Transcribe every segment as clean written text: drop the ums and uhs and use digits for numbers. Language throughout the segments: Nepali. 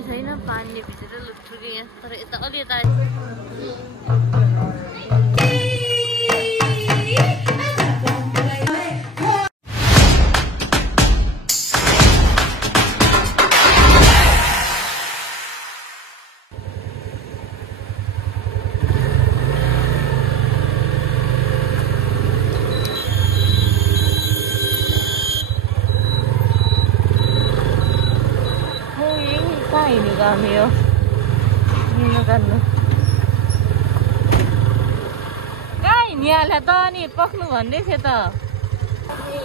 हुने छैन पानीले भिजेर लुट्ठुके यहाँ तर यता अलि यता हिँड्यो हिँड्नु जान्नु कहाँ हिँडिहाल्यो त अनि पक्नु भन्दै थियो त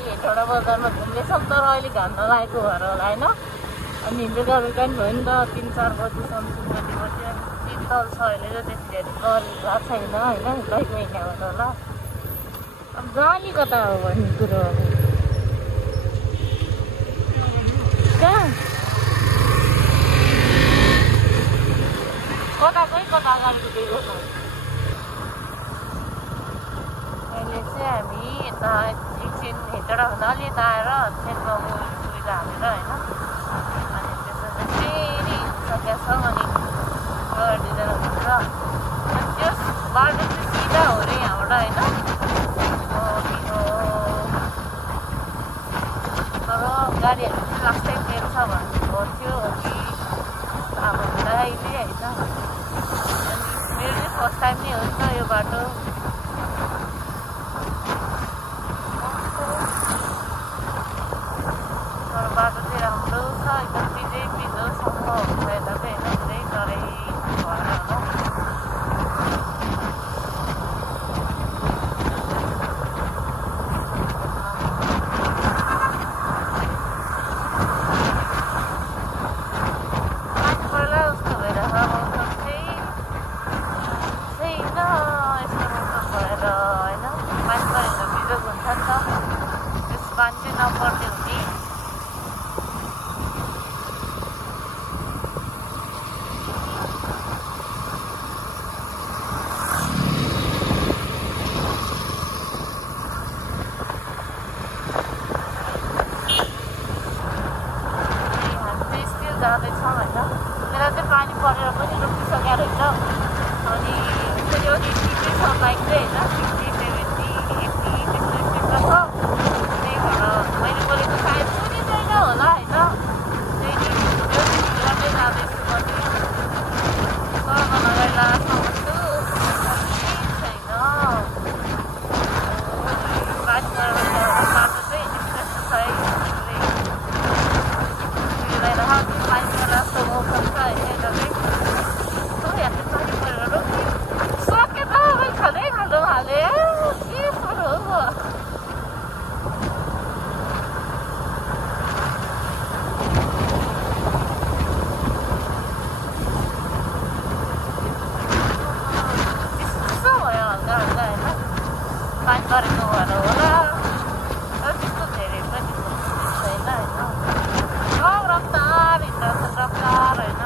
हेटौँडा बजारमा घुम्नेछौँ तर अहिले घाम नलागेको भएर होला होइन अनि हिँड्दै गरेको पनि भयो नि त 3-4 बजीसम्म बजी शीतल छ अहिले चाहिँ त्यति धेरै गरी भएको छैन होइन गएको हिँड्यो होला अब जाने कता हो भन्ने कुरो कहाँ कता अगाडिको दिएको छ अहिले चाहिँ हामी यता एकछिन हेटौँडा हुँदा अलि यता आएर सेन्टमा सुविधा हालेर होइन अनि त्यसपछि फेरि सकेछौँ अनि अगाडि हुन्छ अनि त्यस बाटो चाहिँ सिधा हो अरे यहाँबाट होइन तर गाडीहरू चाहिँ लास्टै फेर्छ भन्नुभएको थियो कि अब हुँदाखेरि होइन मेरो चाहिँ फर्स्ट टाइम नै हो नि त यो बाटो तर बाटो चाहिँ राम्रो छ एकदम पिजोसम्म हुन्छ यता चाहिँ होइन पुरै तरै भएर होला जाँदैछौँ होइन मेरा चाहिँ पानी परेर पनि रोकिसकेको रहेछ अनि फेरि अलिक स्पिडै छ बाइक चाहिँ होइन 60, 70, 80 त्यस्तो स्पिडमा छ त्यही भएर मैले बोलेको सायद सुनिँदैन होला होइन त्यही गर्दै जाँदैछु पनि तर अगाडि लास्टमा भन्छु छैन बाटो चाहिँ यस्तो छ है गरेको भएर होला त्यस्तो धेरै पनि छैन होइन रफ्तार हिँड्दा रफ्तार होइन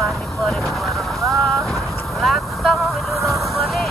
पानी परेको भएर होला लाग्छ म उडाउनु पर्ने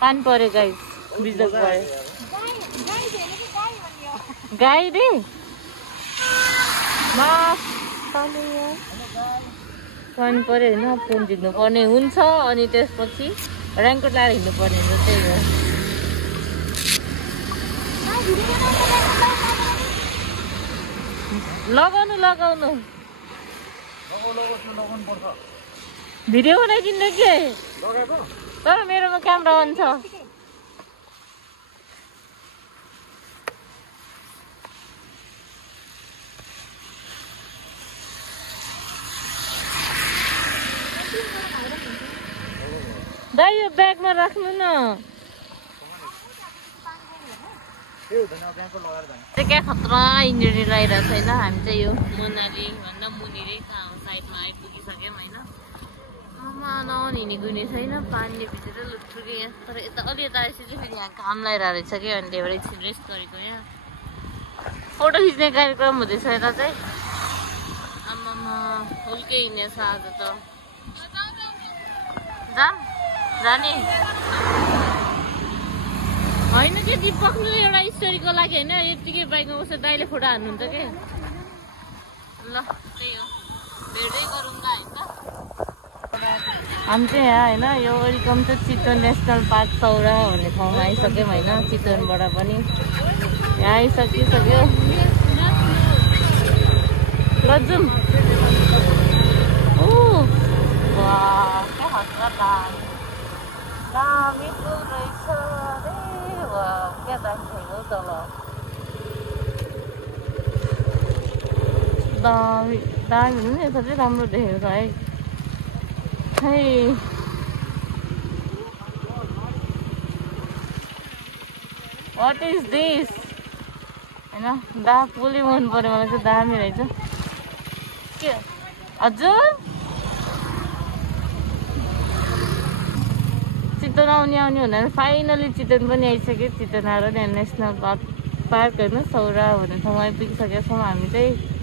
पानी पर्यो गाई बिजोक पर्यो गाई रे पानी पर्यो होइन फोन झिक्नु पर्ने हुन्छ अनि त्यसपछि रेनकोट लगाएर हिँड्नु पर्ने हुन्छ त्यही हो लगाउनु भिडियो बनाइदिनु के तर मेरोमा क्यामेरा अन छ दाइ यो ब्यागमा राख्नु न क्या खतरा इन्जुरी लगाइरहेको छैन हामी चाहिँ यो मोनाली भन्दा मुनिरै साइडमा आइपुगिसक्यौँ होइन आमा नआउनु हिँडेको हुने छैन पानीले भित्र लुटुके यहाँ तर यता अलि यता आएपछि चाहिँ फेरि यहाँ घाम लगाइरहेको रहेछ कि अनि त्यही भएर एकछिन रेस्ट गरेको यहाँ फोटो खिच्ने कार्यक्रम हुँदैछ यता चाहिँ आमामा हुल्कै हिँड्नेछ आज त जाने होइन के दिपक्नु एउटा स्टोरीको लागि होइन यतिकै बाइकमा बसेर दाइले फोटो हान्नुहुन्छ कि ल त्यही हो भेट्दै गरौँ न होइन हामी चाहिँ यहाँ होइन यो welcome to Chitwan national park Sauraha भन्ने ठाउँमा आइसक्यौँ होइन चितवनबाट पनि यहाँ आइसकिसक्यो ल जाउँ क्या खतरा दामी फुल रहेछ रे क्या दामी हो तल दामी दामी हुनु नि यता चाहिँ राम्रो देखेको छ है खै वाट इज दिस होइन फुलै मन पऱ्यो मलाई चाहिँ दामी रहेछ के हजुर चितवन आउने भनेर फाइनली चितवन पनि आइसक्यो चितवन आएर यहाँ नेसनल पार्क होइन सौरा भन्ने ठाउँमा आइपुगिसकेका छौँ हामी चाहिँ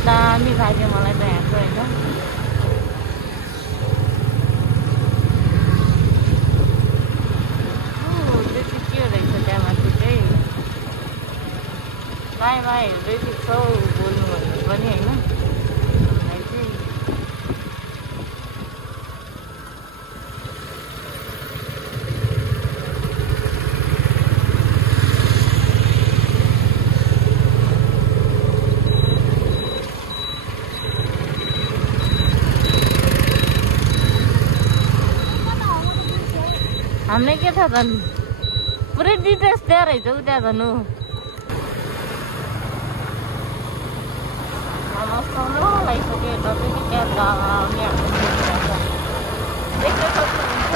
दामी लाग्यो मलाई त यहाँको होइन त्यो चाहिँ के रहेछ त्यहाँ माथि चाहिँ माइमा हेर्दै थिच्छौ बोल्नु भन्नु पनि होइन हामीलाई के थाहा झन् पुरै डिटेल्स त्यहाँ रहेछ उ त्यहाँ झन् लगाइसक्यो यता चाहिँ त्यहाँ दामी देख्न सक्नुहुन्छ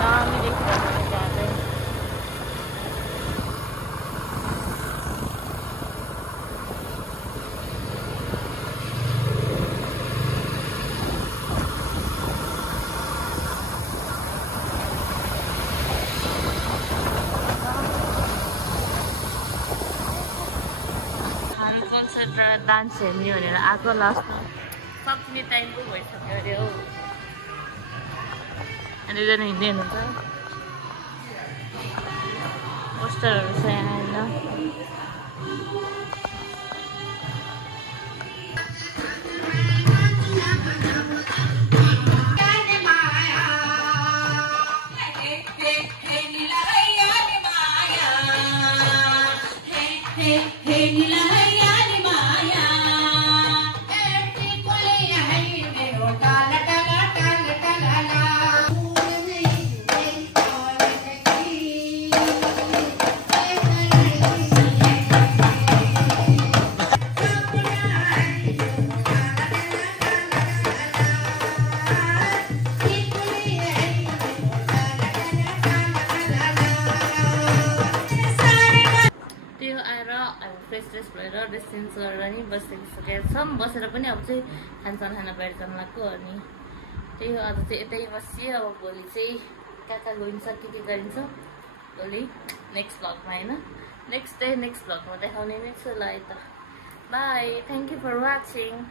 दामी देखिरहेको छ त्यहाँ चाहिँ डान्स हेर्ने भनेर आएको लास्टमा सक्ने टाइम पो भइसक्यो अरे हौ अनि दुईजना हिँड्दै हुनुहुन्छ पोस्टरहरू छ यहाँ होइन बसिसकेका छौँ बसेर पनि अब चाहिँ खाना बाहिर जान लाग्यो अनि त्यही हो आज चाहिँ यतै बसियो अब भोलि चाहिँ कहाँ गइन्छ के गरिन्छ भोलि नेक्स्ट भ्लगमा होइन नेक्स्ट ब्लगमा देखाउने नै छु ल है त bye thank you for watching